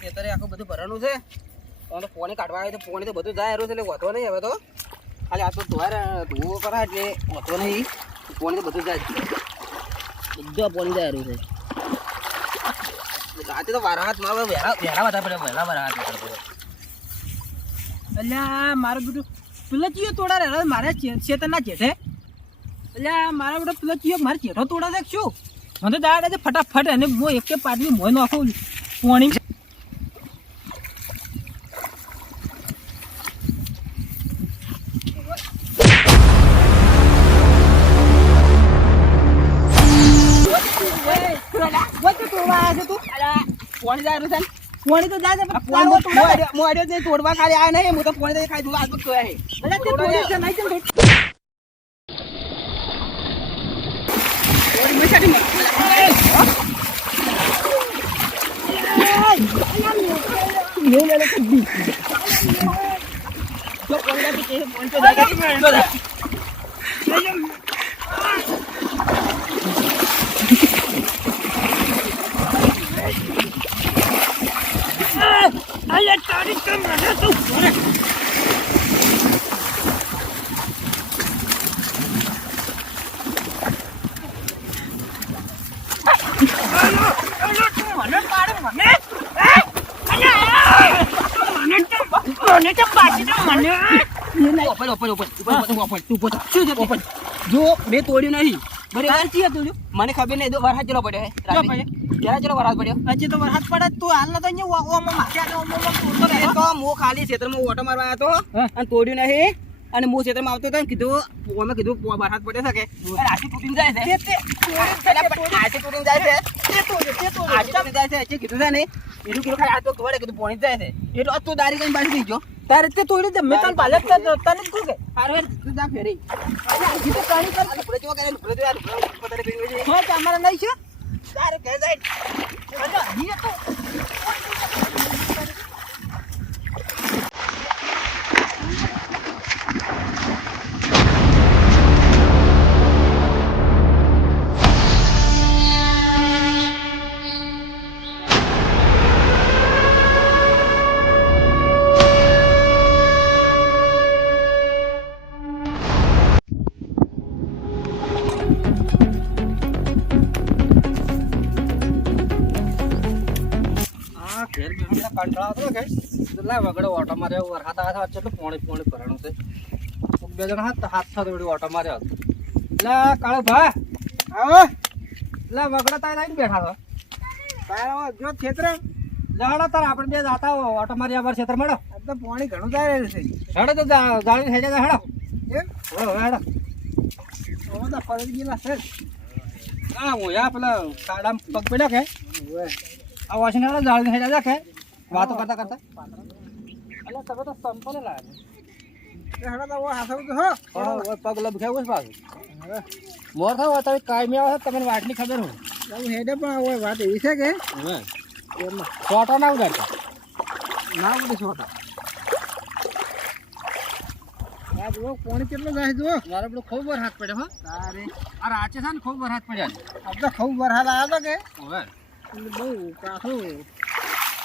ખેતરે આખું બધું ભરવાનું છે. અને પોણી કાઢવા આવે તો પોણી તો બધું જાય છે, એટલે વધો નહીં હવે તો. ખાલી આ તો ધોવા ધોવો કરા એટલે વધો નહીં. પોણી તો બધું જાય. બધું પોણી જાય છે. રાતે તો વારાહાતમાં વહેલા વહેલા વધારે પડે, વહેલા વારાહાત વધારે પડે. અલ્યા, મારું બધું પેલા ચિયો તોડા રહ્યા મારે ચેતનના છે અલ્યા, મારા બધા પેલો ચીયો મારે જેઠો તોડા દે શું? મને તો દાડે ફટાફટ અને હું એક પાટલી મોય નાખું પોણી પોણી જાય છે પોણી તો જાય છે પણ તારો તોડા. મોડ્યો જ નહીં તોડવા ખાલી આ નહીં હું તો પોણી તો ખાઈ દઉં આજુ તોડ્યા છે અલ્યા તે પોણી છે, નહીં ને? પોણી મેં નાખી. મેં લઈને કૂદી. જો પોણી જાય તો કે પોણી તો જાય કે તો જાય. અલ્યા તારી તો મને તો મને પાડે મને મને તો પાછી તો મને open open open open open તું પોતા શું છે ઓપન જો મેં તોડ્યું નહીં મને ખબર નહીં વરસાદ ચલો પડ્યો હે ચલો રાતે. ક્યારે ચલો વરસાદ પડ્યો? હજી તો વરસાદ પડે તું હાલ તો અહીંયા ઓમ ઓમ માથે આટલે ઓમ ઓમ તોડતો એ તો હું ખાલી ક્ષેત્રમાં ઓટો મારવા આવ્યો હતો અને તોડ્યું નહીં. અને હું ક્ષેત્રમાં આવતો હતો કીધું કીધું વરસાદ પડ્યો છે કે? તૂટીને જાય છે. તે- તે તોડ્યું છે, અલા, તે પણ તોડ્યું. આછી તૂટીને જાય છે. તે તોડ્યું, તે તોડ્યું. આછી તૂટીને જાય છે. કીધું છે ને કીધું ખાલી આ તો તોડે કીધું પોણી જાય છે. એટલો દારી કરીને બાજુ થઈ ગયો. તારે તે તોડ્યું છે, મેં તને પાલે જ તને તને કહું કે? હારું હેડ, તું જા ફેરી. હજી તો પાણી કર. આ લુગડો કરે, લુગડો જેવો, આ લુગડો વધારે પહેર્યો છે. અમારે નહીં છે? તારે ઘરે જાય. તો કંટાળો આવતો કે વગડે ઓટો માર્યો વરસાદ વચ્ચે પોણી પોણી ભરાણું છે. બે જણા હાથ હાથ સાથે વળી ઓટો માર્યો હતો એટલે કાળો ભા આવો. એટલે વગડે તારે આવીને બેઠા છો. તારો જો ક્ષેત્ર લહડો તાર આપણે બે જાતા હો ઓટો મારી આભાર ક્ષેત્ર મળો. તો પાણી ઘણું જાય છે. હેડો તો જાળી થઈ જાય હેડો. એમ હેડો હવે તો ફરી ગયેલા છે. હા હું યા પેલા ખાડામાં પગ પડ્યો કે? આ વોશિંગ હેડો જાળી થઈ જાય કે? વાતો કરતા કરતા? એટલે તમે તો સંપલ લાગે. એ હળો તો ઓ હાથવું તો હો. હા, પગ લબખાવું છે પાછું. મોર થાવ તમે કાયમી આવે તમને વાટની ખબર હોય. હેડે પણ વાત એવી છે કે છોટા ના ઉગાડતા ના બધું છોટા આ જુઓ પાણી કેટલું જાય જુઓ. મારે બધું ખૂબ વાર હાથ પડ્યો હો. તારે. આ રાચે છે ને ખૂબ વાર હાથ પડ્યા આ તો ખૂબ વરસાદ આવ્યો કે. હવે. બહુ કાઠું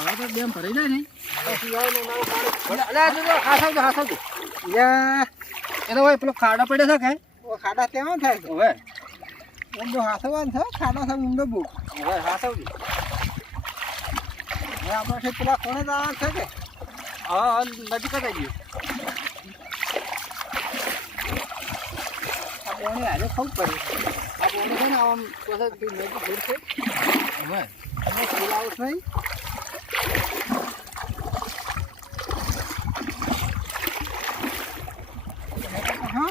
હવે તો ડેમ ભરી જાય ને અલે આ જો હાથ આવજો યા એ હોય પેલો ખાડો પડ્યો છે કે ખાડા કેવા થાય છે હવે ઊંડો હાથવાનું છે ખાડા છે ઊંડો બહુ હવે હાથ આવજો હવે આપણે પેલા કોણે આવે છે કે હા નજીક જ આવી આ પાણી હારે ખૂબ પડે આ પાણી છે ને આમ પછી નજીક દૂર છે. હવે ફૂલ આઉટ નહીં હા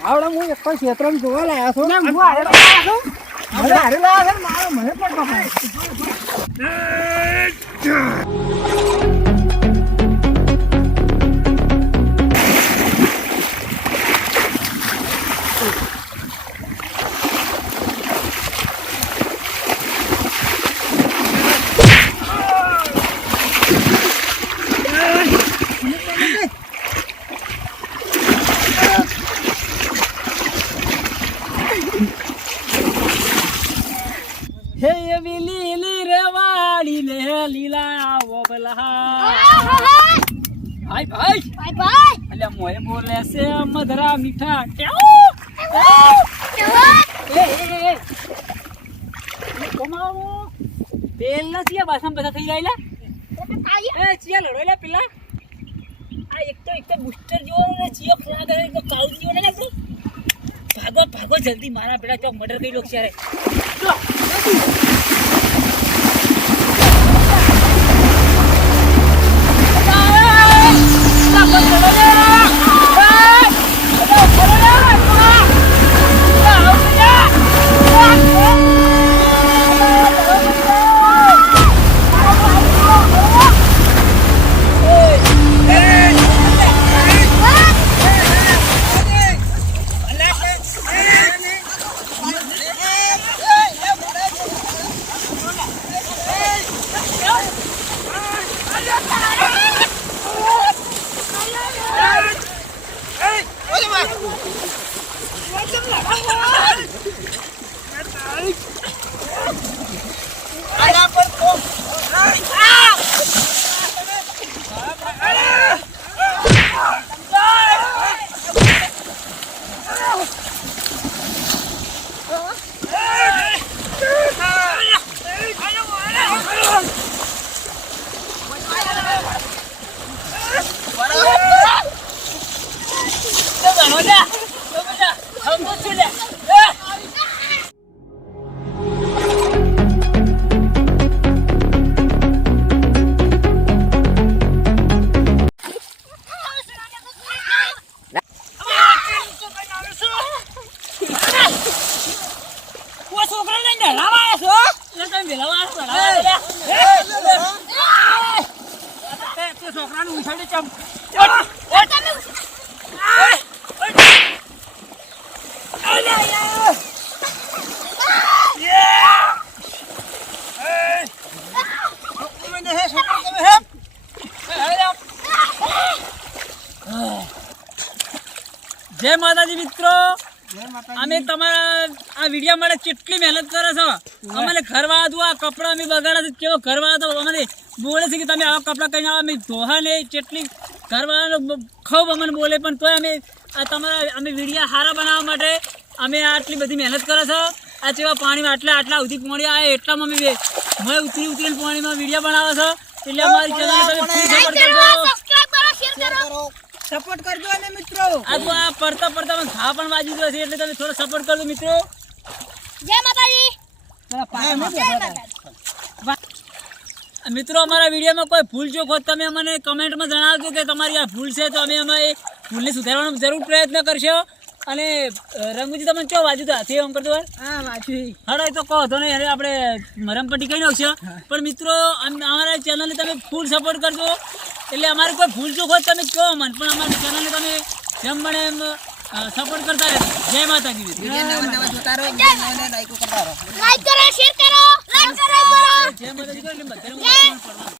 આવડે હું એક પણ ક્ષેત્રમાં જોવા લાયા છો. હું હારે લાયા છું. મને હારે લાયા છે ને મારો મને પણ લીલી રેવાડી લે લીલા ઓબલા હાય ભાઈ અલ્યા મોય બોલે છે મધરા મીઠા એ એ એ કોમાવો ભાષામાં બધા થઈ જાયલા એ ચિયા લડો લે આ એક તો એક તો બુસ્ટર જેવો ને ચિયો લાગે એક તો કાઉ જેવો ને ભાગો ભાગો જલ્દી મારા બેટા ચોક મર્ડર કરી લો ક્યારે છોકરાને ઉછાળી ચમ જય માતાજી મિત્રો. અમે તમારા આ વીડિયો માટે કેટલી મહેનત કરો છો. અમારે ઘર હતું આ કપડા અમે બગાડ્યા છે. કેવો ઘરવા તો અમને બોલે છે કે તમે આવા કપડાં કહીને આવો અમે ધોહા ને કેટલી ઘરવાળાનો ખૂબ અમને બોલે પણ તોય અમે આ તમારા અમે વિડીયા સારા બનાવવા માટે અમે આટલી બધી મહેનત કરો છો. આ જેવા પાણીમાં આટલા આટલા સુધી પાણી આવે એટલામાં અમે મેં ઉતરી ઉતરીને પાણીમાં વિડીયા બનાવો છો. એટલે અમારી ચેનલ સપોર્ટ કરજો. સપોર્ટ કરજો અને મિત્રો. આ તો આ પડતા પડતા મને ખા પણ વાજી ગયો છે એટલે તમે થોડો સપોર્ટ કરજો મિત્રો. જય માતાજી. મિત્રો અમારા વિડીયોમાં કોઈ ભૂલ જો ખોદ તમે અમને કમેન્ટમાં જણાવજો કે તમારી આ ભૂલ છે તો અમે અમે એ ભૂલને સુધારવાનો જરૂર પ્રયત્ન કરશો. અને રંગુજી તમે ચો વાંચ્યું તો હાથી એમ કરતો હોય? હા વાંચ્યું હડો એ તો કહો તો નહીં અરે આપણે મરમપટ્ટી કહી નાખશો. પણ મિત્રો અમ- અમારા ચેનલને તમે ફૂલ સપોર્ટ કરજો. એટલે અમારે કોઈ ભૂલ ચૂક હોય તમે કહો મને પણ અમારી ચેનલને તમે જેમ બને એમ સપોર્ટ કરતા રહેજો. જય માતાજી. લાઈક કરો શેર કરો. લાઈક કરો